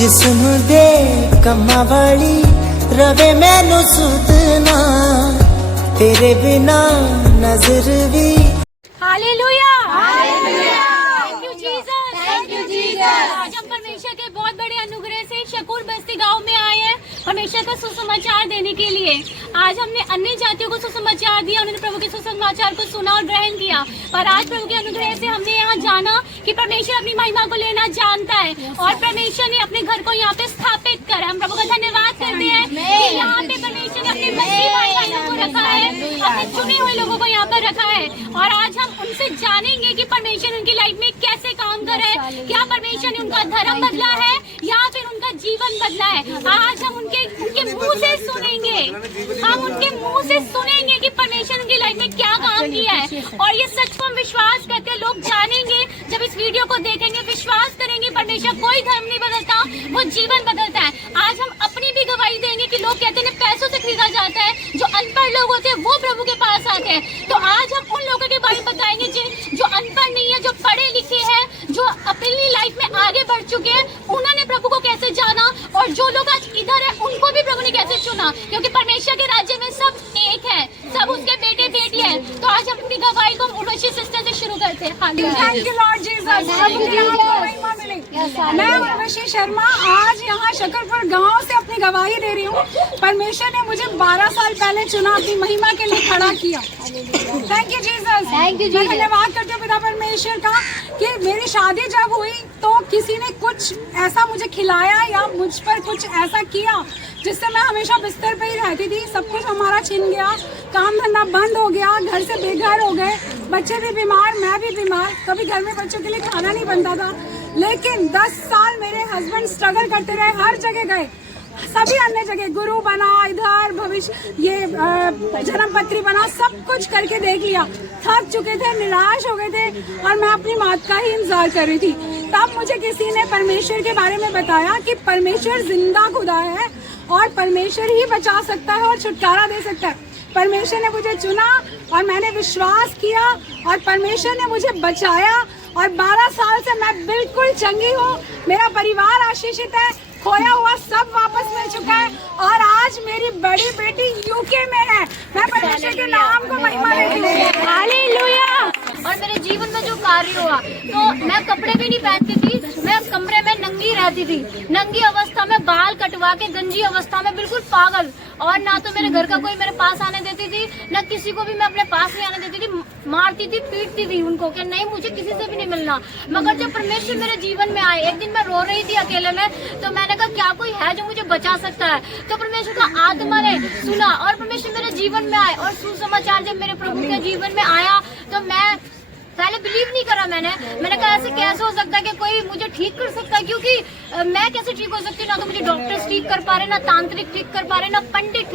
जिस्म दे कम्मा वाली रवे मैनू सुधना तेरे बिना नजर भी। Hallelujah, hallelujah, thank you Jesus, thank you Jesus. आज हम परमेश्वर के बहुत बड़े अनुग्रह से शकूर बस्ती गांव में आए हैं परमेश्वर का सुसमाचार देने के लिए। आज हमने अन्य जातियों को सुसमाचार दिया, उन्होंने प्रभु के सुसमाचार को सुना और ग्रहण किया। पर आज प्रभु के अनुग्रह से हमने यहाँ जाना कि परमेश्वर अपनी महिमा को लेना जानता है और परमेश्वर ने अपने घर को यहाँ पे स्थापित करा। हम प्रभु का धन्यवाद करते हैं कि यहाँ पे परमेश्वर ने अपने मसीह भाई बहनों को रखा है, अपने चुने हुए लोगों को यहाँ पर रखा है। और आज हम उनसे जानेंगे कि परमेश्वर उनकी लाइफ में कैसे काम कर रहा है, क्या परमेश्वर ने उनका धर्म बदला है या फिर उनका जीवन बदला है। आज हम उनके मुंह से सुनेंगे, हम उनके मुंह से सुनेंगे कि परमेश्वर उनकी लाइफ में क्या काम किया है। और ये सच को हम विश्वास करते हैं, लोग जानेंगे जब इस वीडियो को देखेंगे, विश्वास करेंगे परमेश्वर कोई धर्म नहीं बदलता, वो जीवन बदलता है। आज हम अपनी भी गवाही देंगे कि लोग कहते हैं पैसों से खरीदा जाता है, जो अनपढ़ लोग होते हैं वो प्रभु के पास आते हैं। तो आज हम उन लोगों के बारे में बताएंगे जो अनपढ़ नहीं है, जो पढ़े लिखे हैं, जो अपनी लाइफ में आगे बढ़ चुके हैं, उन्होंने प्रभु को कैसे जाना और जो लोग आज इधर है उनको भी प्रभु ने कैसे चुना, क्योंकि परमेश्वर के राज्य में सब एक है, सब उसके बेटे बेटी है। तो आज हम अपनी गवाही को उर्वशी सिस्टर से शुरू करते हैं। Thank you Lord Jesus. मैं उर्वशी शर्मा आज यहाँ शकरपुर गांव से अपनी गवाही दे रही हूँ। परमेश्वर ने मुझे 12 साल पहले चुना, अपनी महिमा के लिए खड़ा किया। Thank you Jesus, thank you Jesus. धन्यवाद करती हूँ पिता परमेश्वर का कि मेरी शादी जब हुई तो किसी ने कुछ ऐसा मुझे खिलाया या मुझ पर कुछ ऐसा किया जिससे मैं हमेशा बिस्तर पे ही रहती थी। सब कुछ हमारा छिन गया, काम धंधा बंद हो गया, घर से बेघर हो गए, बच्चे भी बीमार, मैं भी बीमार, कभी घर में बच्चों के लिए खाना नहीं बनता था। लेकिन 10 साल मेरे हस्बैंड स्ट्रगल करते रहे, हर जगह गए, सभी अन्य जगह, गुरु बना, इधर भविष्य ये जन्म पत्री बना, सब कुछ करके देख लिया, थक चुके थे, निराश हो गए थे और मैं अपनी मौत का ही इंतजार कर रही थी। तब मुझे किसी ने परमेश्वर के बारे में बताया कि परमेश्वर जिंदा खुदा है और परमेश्वर ही बचा सकता है और छुटकारा दे सकता है। परमेश्वर ने मुझे चुना और मैंने विश्वास किया और परमेश्वर ने मुझे बचाया और 12 साल से मैं बिल्कुल चंगी हूँ। मेरा परिवार आशीषित है, खोया हुआ सब वापस मिल चुका है और आज मेरी बड़ी बेटी यूके में है। मैं परमेश्वर के नाम को महिमा देती हूँ। हालेलुया। और मेरे जीवन में जो कार्य हुआ, तो मैं कपड़े भी नहीं पहनती थी, मैं कमरे में नंगी रहती थी, नंगी अवस्था में बाल कटवा के, गंजी अवस्था में, बिल्कुल पागल। और ना तो मेरे घर का कोई मेरे पास आने देती थी, ना किसी को भी मैं अपने पास नहीं आने देती थी, मारती थी, पीटती थी उनको कि नहीं मुझे किसी से भी नहीं मिलना। मगर जब परमेश्वर मेरे जीवन में आए, एक दिन मैं रो रही थी अकेले में, तो मैंने कहा क्या कोई है जो मुझे बचा सकता है। तो परमेश्वर का आत्मा ने सुना और परमेश्वर मेरे जीवन में आए और सुसमाचार जब मेरे प्रभु के जीवन में आया तो मैं पहले बिलीव नहीं करा। मैंने कहा ऐसे कैसे हो सकता है कि कोई मुझे ठीक कर सकता है, क्योंकि मैं कैसे ठीक हो सकती हूँ। ना तो मुझे डॉक्टर्स ठीक कर पा रहे, ना तांत्रिक ठीक कर पा रहे, ना पंडित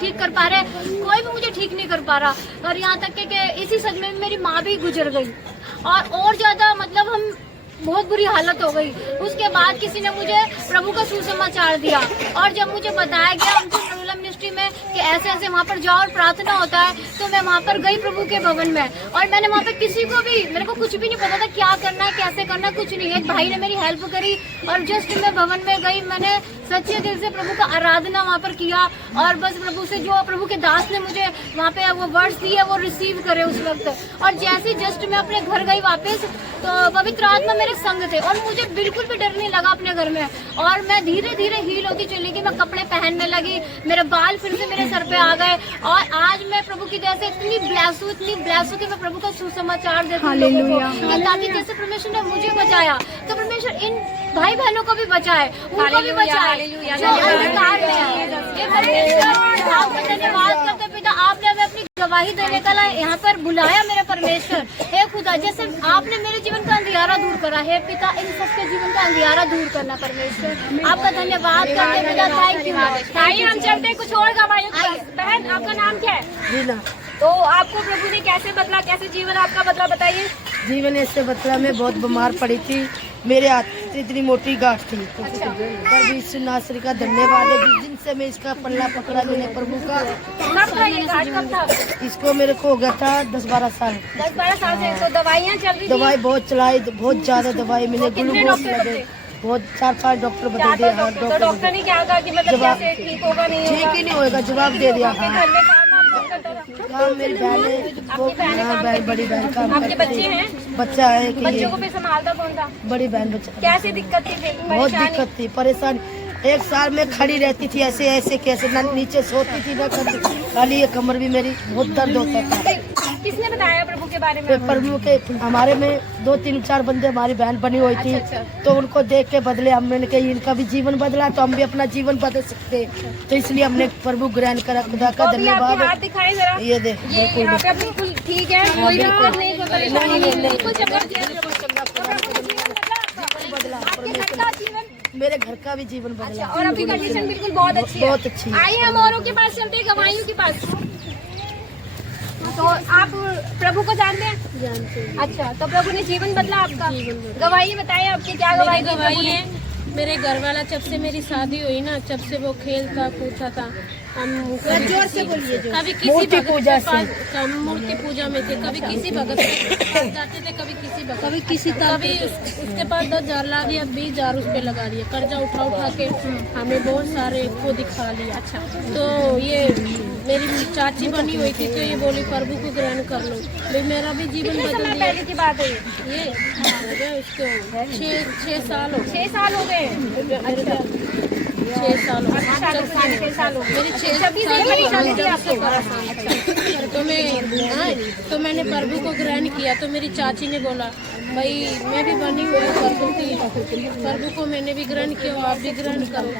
ठीक कर पा रहे, कोई भी मुझे ठीक नहीं कर पा रहा। और यहाँ तक कि इसी सदमे में मेरी माँ भी गुजर गई और ज्यादा मतलब हम बहुत बुरी हालत हो गई। उसके बाद किसी ने मुझे प्रभु का सुसमाचार दिया और जब मुझे बताया गया उनके मिनिस्ट्री में कि ऐसे ऐसे वहाँ पर जाओ और प्रार्थना होता है, तो मैं वहाँ पर गई प्रभु के भवन में। और मैंने वहाँ पे किसी को भी, मेरे को कुछ भी नहीं पता था क्या करना है, कैसे करना है, कुछ नहीं। एक भाई ने मेरी हेल्प करी और जस्ट मैं भवन में गई, मैंने सच्चे दिल से प्रभु का आराधना वहाँ पर किया और बस प्रभु से जो प्रभु के दास ने मुझे वहाँ पे वो वर्ड्स दिए वो रिसीव करे उस वक्त। और जैसे जस्ट मैं अपने घर गई वापस, तो पवित्र आत्मा मेरे संग थे और मुझे बिल्कुल भी डर नहीं लगा अपने घर में। और मैं धीरे धीरे हील होती चली गई, मैं कपड़े पहनने लगी, मेरे बाल फिर से मेरे सर पे आ गए और आज मैं प्रभु की दया से इतनी ब्लेस हूँ कि मैं प्रभु का सुसमाचार देती हूँ। ताकि जैसे परमेश्वर ने मुझे बचाया तो परमेश्वर इन भाई बहनों को भी बचाए, उनको भी बचाए। धन्यवाद करते पिता, आपने हमें अपनी गवाही देने का यहाँ पर बुलाया। मेरे परमेश्वर हे खुदा, जैसे आपने मेरे जीवन का अंधियारा दूर करा है पिता, इन सबके जीवन का अंधियारा दूर करना परमेश्वर। आपका धन्यवाद करते पिता, थैंक यू। आइए हम चलते कुछ और गवाही। बहन आपका नाम क्या है? रीना। तो आपको प्रभु ने कैसे बदला, कैसे जीवन आपका बदला, बताइए। जीवन ऐसे बदला, मैं बहुत बीमार पड़ी थी, मेरे हाथ से इतनी मोटी गांठ थी। पर यीशु नासरी का धन्यवाद है, जिस दिन से मैं इसका पल्ला पकड़ा मैंने प्रभु का। कब था ये गांठ, कब था? इसको मेरे को हो गया था 10-12 साल। 10-12 साल से। तो दवाइयाँ चल रही थी? दवाई बहुत चलाई, बहुत ज्यादा दवाई मैंने, ग्लूकोज लगे, बहुत 4-5 डॉक्टर बता दिए। हाँ, तो डॉक्टर ने क्या कहा कि मतलब कैसे ठीक होगा नहीं ठीक होगा? ही नहीं होगा, जवाब दे दिया। हाँ, घर में काम करता था? काम मेरी बहन है, वो हाँ, बड़ी बहन काम आपके करती बच्चे है। हैं? बच्चा है कि बच्चों को फिर संभालता कौन था? बड़ी बहन बच्चा। कैसे दिक्कत थी फिर? बहुत परेशानी? दिक्कत थी, परेशान। 1 साल में खड़ी रहती थी ऐसे ऐसे, कैसे ना नीचे सोती थी ना खाली, ये कमर भी मेरी बहुत दर्द होता था। किसने बताया प्रभु के बारे में? फिर प्रभु के हमारे में 2-3-4 बंदे हमारी बहन बनी हुई थी। अच्छा। तो उनको देख के बदले, हमने कहा इनका भी जीवन बदला तो हम भी अपना जीवन बदल सकते, तो इसलिए हमने प्रभु ग्रहण करा। खुदा का तो अभी आपके धन्यवाद। हाथ दिखाई जरा। ये दे ये यहाँ पे बिल्कुल ठीक है, कोई दिक्कत नहीं, कोई परेशानी नहीं, बिल्कुल चमक गया। आपके घर का जीवन, मेरे घर का भी जीवन बदला। और अभी कंडीशन बिल्कुल बहुत अच्छी है। बहुत अच्छी है। आइए हम औरों के पास चलते हैं, गवाहियों के पास। तो आप प्रभु को जानते हैं? जानते हैं। अच्छा, तो प्रभु ने जीवन बदला आपका? गवाही बताइए, आपकी क्या गवाही दी प्रभु ने? मेरे घर वाला जब से मेरी शादी हुई ना, जब से वो खेलता कूदता था। हम जोर से बोलिए, कभी किसी मूर्ति भगत पूजा के पास, हम मूर्ति पूजा में थे, कभी किसी भगत के पास जाते थे, कभी किसी भगत, कभी किसी, कभी उसके पास 10,000 ला दिया, 20,000 उस पे लगा दिया, कर्जा उठा उठा के हमें बहुत सारे को दिखा लिया। अच्छा, तो ये मेरी चाची बनी हुई थी, तो ये बोली प्रभु को ग्रहण कर लो। भाई मेरा भी जीवन कितने बदल समय दिया। पहले की बात है ये? ये हो गया इसको 6 साल हो गए। 6 साल हो गए? अच्छा, 6 साल हो गए। शादी 6 साल हो गए। मेरी 6 छब्बीस साल एक बार शादी थी हो आपको? गए। तो मैं हाँ, तो मैंने प्रभु को ग्रहण किया। तो मेरी चाची ने बोला भाई मैं भी बनी हुई हूँ प्रभु की, प्रभु को मैंने भी ग्रहण किया, आप भी ग्रहण करो,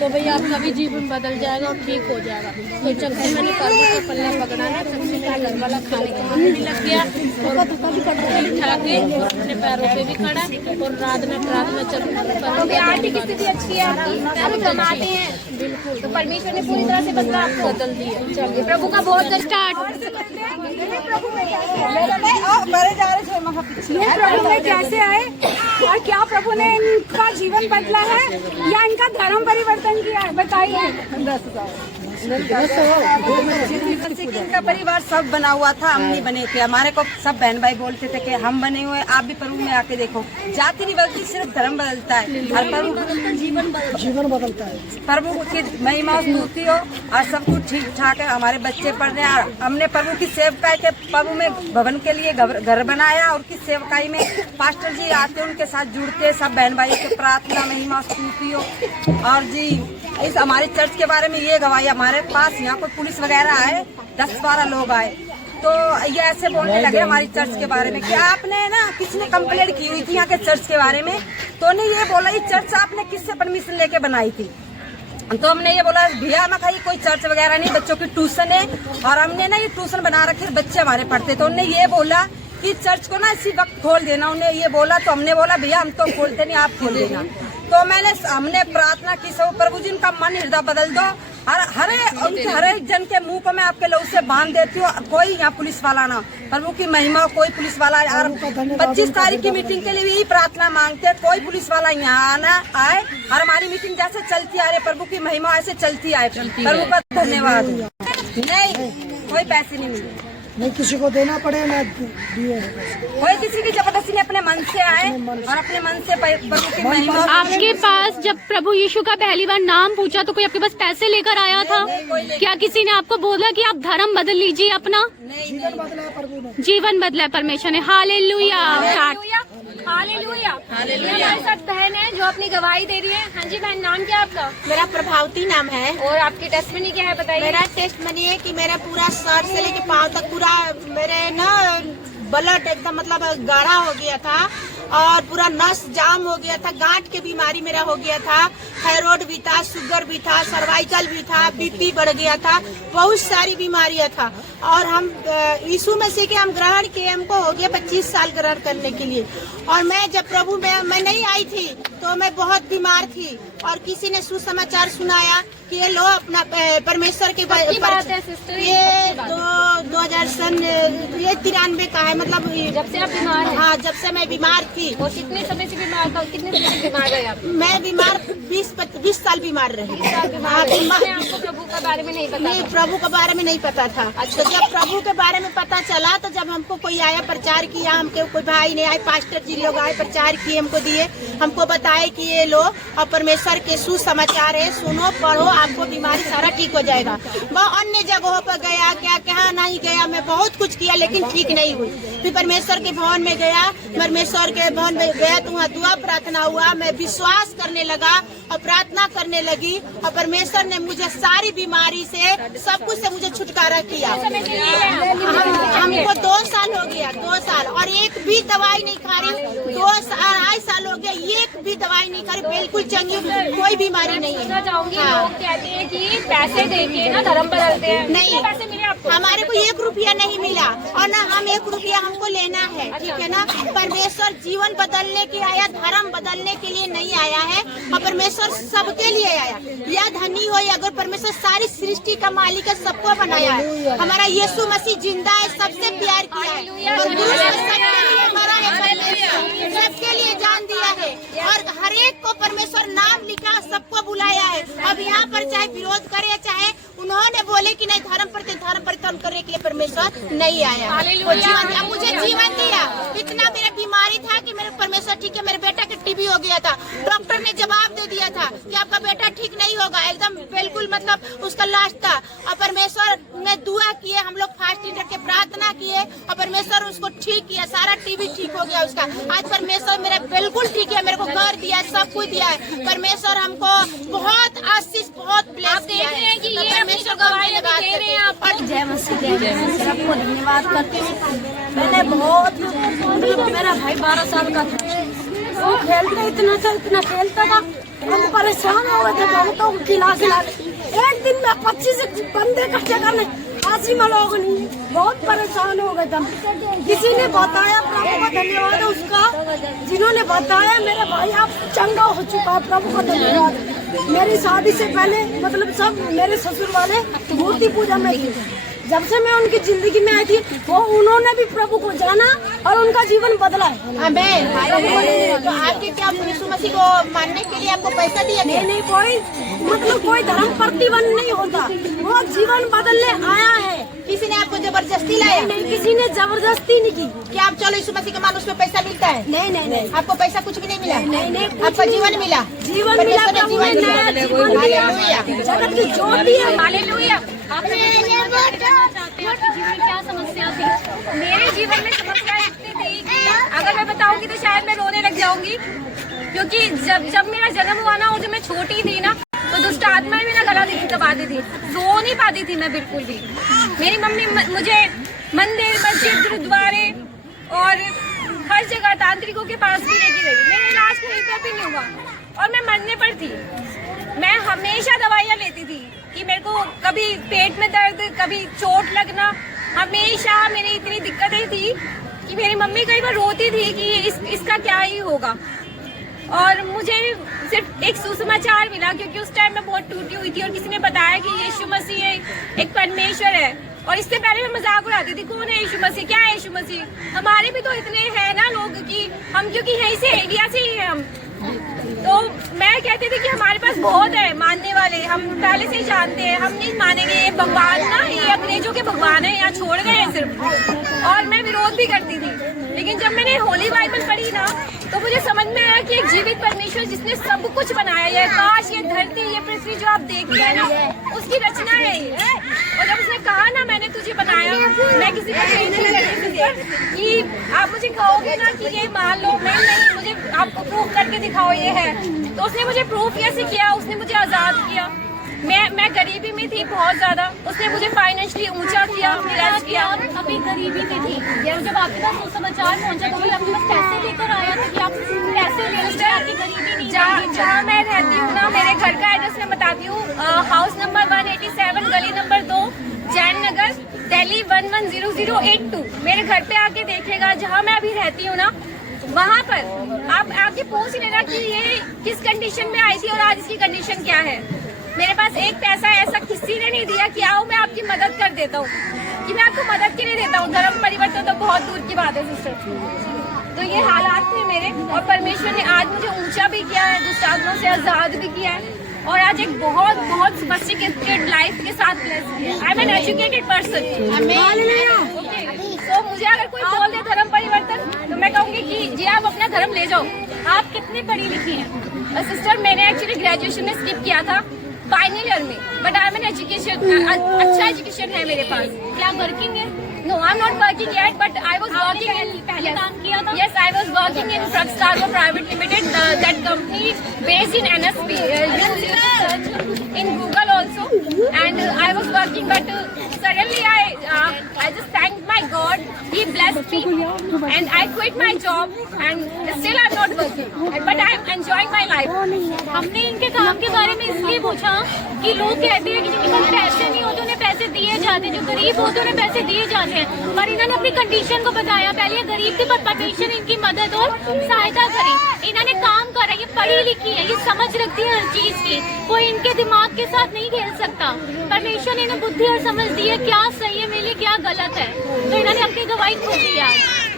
तो भाई आपका भी जीवन बदल जाएगा और ठीक हो जाएगा। तो जब से मैंने प्रभु का पल्ला पकड़ा ना, तब से मेरा घर वाला खाने का मन नहीं लग गया, और उठा के अपने पैरों पे भी खड़ा, और रात में प्रार्थना चल तो भी आर्थिक स्थिति अच्छी है आपकी, आप कमाते हैं? बिल्कुल। तो परमेश्वर ने पूरी तरह से बदला आपको? बदल दिया। चलिए, प्रभु का बहुत स्टार्ट। ये प्रभु में कैसे आए और क्या प्रभु ने इनका जीवन बदला है या इनका धर्म परिवर्तन किया है, बताइए। इनका परिवार सब बना हुआ था, हम नहीं बने थे। हमारे को सब बहन भाई बोलते थे कि हम बने हुए, आप भी प्रभु में आके देखो। जाति नहीं बदलती, सिर्फ धर्म बदलता है, और प्रभु जीवन बदलता है। प्रभु की महिमा स्तुति हो और सब कुछ ठीक ठाक है। हमारे बच्चे पढ़ रहे हैं, हमने प्रभु की सेवकाई के प्रभु में भवन के लिए घर बनाया, और की सेवकाई में पास्टर जी आते, उनके साथ जुड़ते, सब बहन भाई के प्रार्थना महिमा स्तुति हो। और जी इस हमारे चर्च के बारे में ये गवाही, हमारे पास यहाँ कोई पुलिस वगैरह आए, 10-12 लोग आए, तो ये ऐसे बोलने लगे हमारी चर्च के बारे में कि आपने ना, किसी ने कंप्लेंट की हुई थी यहाँ के चर्च के बारे में, तो ने ये बोला ये चर्च आपने किससे परमिशन लेके बनाई थी। तो हमने ये बोला भैया मैं कहीं कोई चर्च वगैरह नहीं, बच्चों की ट्यूशन है, और हमने ना ये ट्यूशन बना रखे, बच्चे हमारे पढ़ते। तो उन्होंने ये बोला कि चर्च को ना इसी वक्त खोल देना, उन्हें ये बोला। तो हमने बोला भैया हम तो खोलते नहीं, आप खोल देना। तो हमने प्रार्थना की, सब प्रभु जी उनका मन हृदय बदल दो, और हर एक जन के मुंह को मैं आपके लहू से बांध देती हूँ, कोई यहाँ पुलिस वाला ना, प्रभु की महिमा, कोई पुलिस वाला। और 25 तारीख की मीटिंग के लिए भी यही प्रार्थना मांगते हैं, कोई पुलिस वाला यहाँ आना आए, और हमारी मीटिंग जैसे चलती आ रही, प्रभु की महिमा ऐसे चलती आए। प्रभु का धन्यवाद। नहीं, कोई पैसे नहीं मिले, नहीं किसी को देना पड़े ना दिए, कोई किसी की जबरदस्ती नहीं, अपने मन से आए और अपने मन से प्रभु की महिमा। आपके पास जब प्रभु यीशु का पहली बार नाम पूछा तो कोई आपके पास पैसे लेकर आया था? क्या किसी ने आपको बोला कि आप धर्म बदल लीजिए अपना? जीवन बदला प्रभु ने, जीवन बदला परमेश्वर ने। Hallelujah, hallelujah. हमारे साथ बहन है जो अपनी गवाही दे रही है। हाँ जी बहन, नाम क्या है आपका? मेरा प्रभावती नाम है। और आपकी टेस्टमनी क्या है बताइए? मेरा टेस्ट मनी है कि मेरा पूरा सर से लेके पाँव तक पूरा मेरे ना ब्लड एकदम मतलब गाढ़ा हो गया था, और पूरा नस जाम हो गया था, गांठ की बीमारी मेरा हो गया था, थायराइड भी था, शुगर भी था, सर्वाइकल भी था, बीपी बढ़ गया था, बहुत सारी बीमारियां था। और हम यीशु मसीह के हम ग्रहण किए, हमको हो गया 25 साल ग्रहण करने के लिए। और मैं जब प्रभु में मैं नहीं आई थी तो मैं बहुत बीमार थी, और किसी ने सुसमाचार सुनाया कि ये लो अपना परमेश्वर के बात है सिस्टर, ये 93 का है, मतलब जब से आप बीमार हैं? हाँ, जब से मैं बीमार थी। और कितने समय से बीमार था? कितने समय से बीमार रहे आप? मैं बीमार 20 साल बीमार रही। आपको प्रभु के बारे में नहीं पता? नहीं, प्रभु के बारे में नहीं पता था। अच्छा, तो जब प्रभु के बारे में पता चला, तो जब हमको कोई आया प्रचार किया, हमके कोई भाई ने आए, पास्टर जी लोग आए, प्रचार किए, हमको दिए, हमको बताए कि ये लो और परमेश्वर के सुसमाचार है, सुनो पढ़ो, आपको बीमारी सारा ठीक हो जाएगा। वह अन्य जगहों पर गया, क्या क्या नहीं गया, मैं बहुत कुछ किया लेकिन ठीक नहीं हुई। फिर परमेश्वर के भवन में गया, परमेश्वर के भवन में गया तो वहाँ दुआ प्रार्थना हुआ, मैं विश्वास करने लगा और प्रार्थना करने लगी और परमेश्वर ने मुझे सारी बीमारी से, सब कुछ से मुझे छुटकारा किया। हमको 2 साल हो गया, 2 साल, और एक भी दवाई नहीं खा रही, 2-2.5 साल हो गया, एक भी दवाई नहीं खा रही, बिल्कुल चंगी, कोई बीमारी नहीं है। लोग कहते हैं कि पैसे देके ना धर्म बदलते हैं, नहीं, पैसे मिले आपको? हमारे को 1 रुपया नहीं मिला और ना हम 1 रुपया हमको लेना है, ठीक है ना। परमेश्वर जीवन बदलने के आया, धर्म बदलने के लिए नहीं आया है और परमेश्वर सबके लिए आया। या धनी हो या अगर परमेश्वर सारी सृष्टि का मालिक है, सबको बनाया है। हमारा यीशु मसीह जिंदा है, सबसे प्यार किया है और क्रूस पर सबके लिए मरा है, परमेश्वर सबके लिए जान दिया है और हर एक को परमेश्वर नाम लिखा, सबको बुलाया है। अब यहाँ पर चाहे विरोध करे, चाहे उन्होंने बोले कि नहीं धर्म परिवर्तन करने के लिए परमेश्वर नहीं आया। वो जीवन दिया, मुझे जीवन दिया। इतना मेरा बीमारी था कि मेरे परमेश्वर, ठीक है, मेरे बेटा के टीबी हो गया था, डॉक्टर ने जवाब दे दिया था कि आपका बेटा ठीक नहीं होगा, एकदम बिल्कुल मतलब उसका लास्ट था। और परमेश्वर ने दुआ किए, हम लोग फास्टिंग रख के प्रार्थना किए और परमेश्वर उसको ठीक किया, सारा टीबी ठीक हो गया उसका। आज परमेश्वर मेरा बिल्कुल ठीक है, मेरे को घर दिया, सब कुछ दिया है। परमेश्वर हमको बहुत आशीष, बहुत ब्लेस किया है कि ये परमेश्वर गवाही दे रहे हैं आप। जय मसीह, सबको धन्यवाद करती हूँ। मैंने बहुत, मेरा भाई 12 साल का था, वो खेलता इतना खेलता था, हम परेशान हो गए थे बहुतों को खिला एक दिन में 25 बंदे इकट्ठे करने, फांसी में लोग नहीं, बहुत परेशान हो गए थे। किसी ने बताया, प्रभु का धन्यवाद है उसका जिन्होंने बताया, मेरे भाई आप चंगा हो चुका है, प्रभु का धन्यवाद। मेरी शादी से पहले मतलब सब मेरे ससुर वाले मूर्ति पूजा में थे, जब से मैं उनकी जिंदगी में आई थी वो उन्होंने भी प्रभु को जाना और उनका जीवन बदला है। तो आपके क्या यीशु मसीह को मानने के लिए आपको पैसा दिया गया? नहीं, कोई मतलब कोई धर्म प्रतिबंध नहीं होता, वो जीवन बदलने आया है। किसी ने आपको जबरदस्ती लाया? नहीं, किसी ने जबरदस्ती नहीं की। क्या आप चलो यीशु मसीह का मान, उसमें पैसा मिलता है? नहीं, आपको पैसा कुछ भी नहीं मिला? नहीं, आपका जीवन मिला, जीवन मिला, जगत की ज्योति है। हालेलुया। क्या समस्या थी मेरे जीवन में? समस्या इतनी थी कि अगर मैं बताऊंगी तो शायद मैं रोने लग जाऊंगी, क्योंकि जब मेरा जन्म हुआ ना, और जब मैं छोटी थी ना, तो दुष्ट आत्माएं मेरा गला नहीं दबाती थी, सो नहीं पाती थी मैं बिल्कुल भी। मेरी मम्मी मुझे मंदिर, मस्जिद, गुरुद्वारे और हर जगह तांत्रिकों के पास भी लेके गई। मेरा इलाज कहीं पर भी नहीं हुआ और मैं मरने पर थी। मैं हमेशा दवाइयाँ लेती थी कि मेरे को कभी पेट में दर्द, कभी चोट लगना, हमेशा मेरी इतनी दिक्कतें थी कि मेरी मम्मी कई बार रोती थी कि इसका क्या ही होगा। और मुझे सिर्फ एक सुसमाचार मिला, क्योंकि उस टाइम मैं बहुत टूटी हुई थी और किसी ने बताया कि यीशु मसीह एक परमेश्वर है। और इससे पहले मैं मजाक उड़ाती थी, कौन है यीशु मसीह, क्या है यीशु मसीह। हमारे भी तो इतने हैं ना लोग कि हम, क्योंकि यहीं से इंडिया से ही हैं हम, तो मैं कहती थी कि हमारे पास बहुत है मानने वाले, हम पहले से ही जानते हैं, हम नहीं मानेंगे ये भगवान ना, ये अंग्रेजों के भगवान है, यहाँ छोड़ गए हैं सिर्फ। और मैं विरोध भी करती थी, लेकिन जब मैंने होली बाइबल पढ़ी ना, तो मुझे समझ में आया कि एक जीवित परमेश्वर जिसने सब कुछ बनाया है, काश ये धरती, ये पृथ्वी जो आप देख रहे हैं ना, उसकी रचना है ये। और जब उसने कहा ना मैंने तुझे बनाया, मैं किसी को नहीं करती थी कि आप मुझे कहोगे ना कि ये मान लो, मैं नहीं, मुझे आपको प्रूफ करके दिखाओ ये है। तो उसने मुझे प्रूफ कैसे किया, उसने मुझे आजाद किया। मैं गरीबी में थी बहुत ज्यादा, उसने मुझे फाइनेंशियली ऊंचा किया, ब्लेस किया। अभी गरीबी में थी, जब आपके पास सुसमाचार पहुंचा तो आपके पास पैसे लेकर आया था कि आप पैसे ले आपकी गरीबी नहीं। जहाँ मैं रहती हूँ ना, मेरे घर का एड्रेस मैं बताती हूँ, हाउस नंबर 187, गली नंबर 2, जैन नगर, दिल्ली 110082। मेरे घर पे आके देखेगा, जहाँ मैं अभी रहती हूँ ना, वहाँ पर आप आके पूछ लेना कि ये किस कंडीशन में आई थी और आज इसकी कंडीशन क्या है। मेरे पास एक पैसा ऐसा किसी ने नहीं दिया कि आओ मैं आपकी मदद कर देता हूँ, कि मैं आपको मदद के लिए देता हूँ। धर्म परिवर्तन तो बहुत दूर की बात है सिस्टर। तो ये हालात थे मेरे, और परमेश्वर ने आज मुझे ऊंचा भी किया है, दुष्ट आत्माओं से आजाद भी किया है, और आज एक बहुत बहुत सोफिस्टिकेटेड लाइफ के साथ ब्लेस किया। I am an educated person. तो मुझे अगर कोई बोल दे धर्म परिवर्तन, तो मैं कहूँगी कि जी आप अपना धर्म ले जाओ। आप कितनी पढ़ी लिखी हैं? सिस्टर, मैंने एक्चुअली ग्रेजुएशन में स्किप किया था फाइनल ईयर में, but I am an education, अच्छा एजुकेशन है मेरे पास। क्या वर्किंग है? No, I'm not working yet, but I was working in. पहले काम किया था? Yes, I was working in Truckstargo Private Limited. That company based in NSP. You search in Google also, and I was working, but suddenly I just thanked my God. He blessed me, and I quit my job, and still I'm not working, but I'm enjoying my life. हमने इनके काम के बारे में इसलिए पूछा कि लोग कहते हैं कि जिनके पास पैसे नहीं होते उन्हें पैसे दिए जाते हैं, जो गरीब होते हैं उन्हें पैसे दिए जाते हैं, पर इन्होंने अपनी कंडीशन को बताया। पहले गरीब थे, पर परमेश्वर इनकी मदद और सहायता करी। इन्होंने काम करा, ये पढ़ी लिखी है, ये समझ रखती है हर चीज की, कोई इनके दिमाग के साथ नहीं खेल सकता। परमेश्वर ने इन्हें बुद्धि और समझ दी है, क्या सही है मेरे लिए, क्या गलत है, तो इन्होंने अपनी गवाही खो दिया।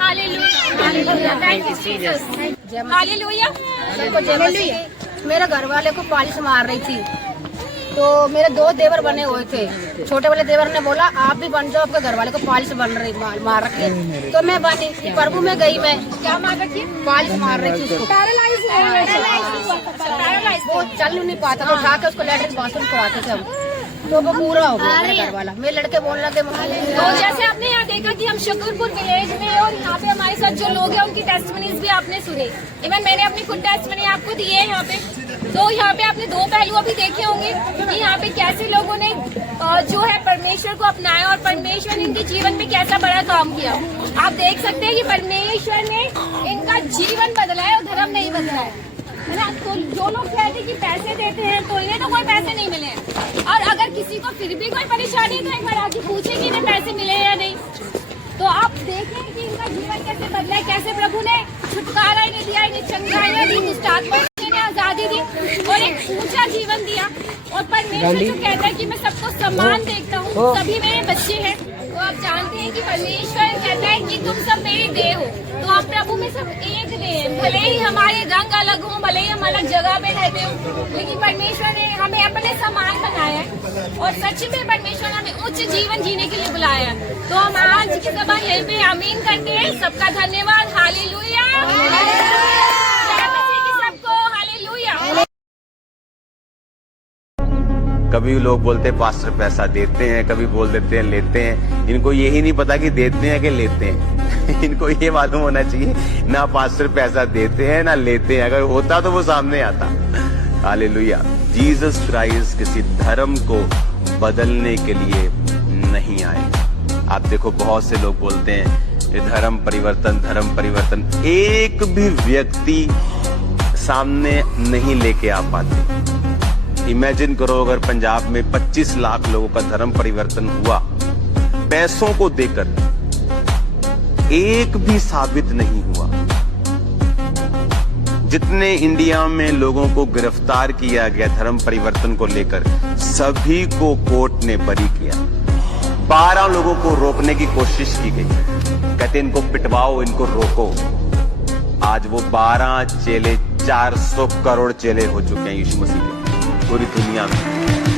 Hallelujah, hallelujah, thank you Jesus, hallelujah. सबको जय मसीह। मेरे घर वाले को पालिश मार रही थी, तो मेरे 2 देवर बने हुए थे। छोटे वाले देवर ने बोला आप भी बन जाओ, आपके घर वाले को पालिश मार रखी है, तो मैं बनी। प्रभु में गई, मैं क्या मार रखी है? पालिश मार रही थी उसको, पैरालाइज वो चल नहीं पाता, तो उठा के उसको लैट्रिन बाथरूम कराते थे हम, तो वो पूरा हो गया मेरे घर वाला। मेरे लड़के बोलने लगे तो जैसे आपने यहाँ देखा कि हम शकरपुर विलेज में, और यहाँ पे हमारे साथ जो लोग हैं उनकी टेस्टमनीज भी आपने सुनी। इवन मैंने अपनी खुद टेस्टमनी आपको दी है यहाँ पे। तो यहाँ पे आपने 2 पहलू अभी देखे होंगे कि यहाँ पे कैसे लोगों ने जो है परमेश्वर को अपनाया और परमेश्वर ने इनके जीवन में कैसा बड़ा काम किया। आप देख सकते हैं कि परमेश्वर ने इनका जीवन बदला है और धर्म नहीं बदला है ना। तो जो लोग कहते हैं कि पैसे देते हैं, तो इन्हें तो कोई पैसे नहीं मिले हैं, और अगर किसी को फिर भी कोई परेशानी है तो एक बार आके पूछे कि इन्हें पैसे मिले या नहीं। तो आप देखें कि इनका जीवन कैसे बदला है, कैसे प्रभु ने छुटकारा इन्हें दिया, इन्हें चंगाइयां दी, दुष्ट आत्मा से इन्हें आजादी दी और एक ऊंचा जीवन दिया। और परमेश्वर जो कहता है कि मैं सबको समान देखता हूँ, सभी मेरे बच्चे हैं। तो आप जानते हैं कि परमेश्वर कहता है कि तुम सब मेरी देह हो, तो आप प्रभु में सब एक देह हैं। भले ही हमारे रंग अलग हो, भले ही हम अलग जगह पे रहते हो, लेकिन परमेश्वर ने हमें अपने समान बनाया है और सच में परमेश्वर ने हमें उच्च जीवन जीने के लिए बुलाया है। तो हम आज की सभा यहीं पे आमीन करते हैं। सबका धन्यवाद। हालेलुया, जय मसीह की सबको। हालेलुया। कभी लोग बोलते हैं पास्टर पैसा देते हैं, कभी बोल देते हैं लेते हैं। इनको यही नहीं पता कि देते हैं कि लेते हैं। इनको ये मालूम होना चाहिए ना पास्टर पैसा देते हैं ना लेते हैं। अगर होता तो वो सामने आता। हालेलुया। जीसस क्राइस्ट किसी धर्म को बदलने के लिए नहीं आए। आप देखो बहुत से लोग बोलते हैं ये धर्म परिवर्तन, धर्म परिवर्तन। एक भी व्यक्ति सामने नहीं लेके आ पाते। इमेजिन करो अगर पंजाब में 25 लाख लोगों का धर्म परिवर्तन हुआ पैसों को देकर, एक भी साबित नहीं हुआ। जितने इंडिया में लोगों को गिरफ्तार किया गया धर्म परिवर्तन को लेकर, सभी को कोर्ट ने बरी किया। 12 लोगों को रोकने की कोशिश की गई, कहते इनको पिटवाओ, इनको रोको। आज वो 12 चेले 400 करोड़ चेले हो चुके हैं यीशु मसीह के पूरी दुनिया में।